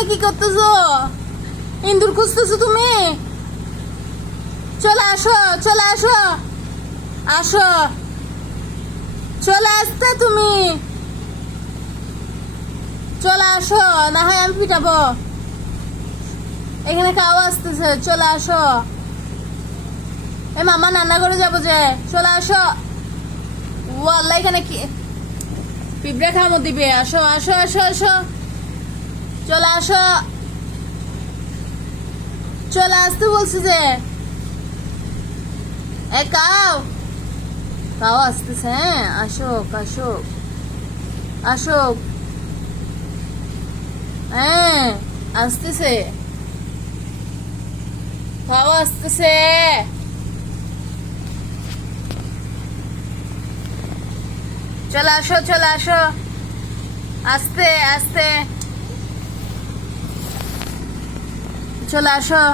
এখানে কি করতেছো? ইন্দুর খুঁজতেছো তুমি? চলে আসো, চলে আসো, আসো, চলে আসতে তুমি, চলে আসো, না হয় আমি পিটাবো। এখানে কাউ আসতেছে, চলে আসো। এ মামা রান্না করে যাবো যে, চলে আসো। ওয়াল্লাহ এখানে কি পিঁপড়ে খামো দিবে? আসো আসো আসো আসো, চলে আসো, চলে আসতে বলছি যে। এ কাউ, কাউ আসতেছে, হ্যাঁ আসুক আসুক আসুক, হ্যাঁ আসতেছে, কাউ আসতেছে। চলে আসো, চলে আসো, আস্তে আস্তে, চলে আসো।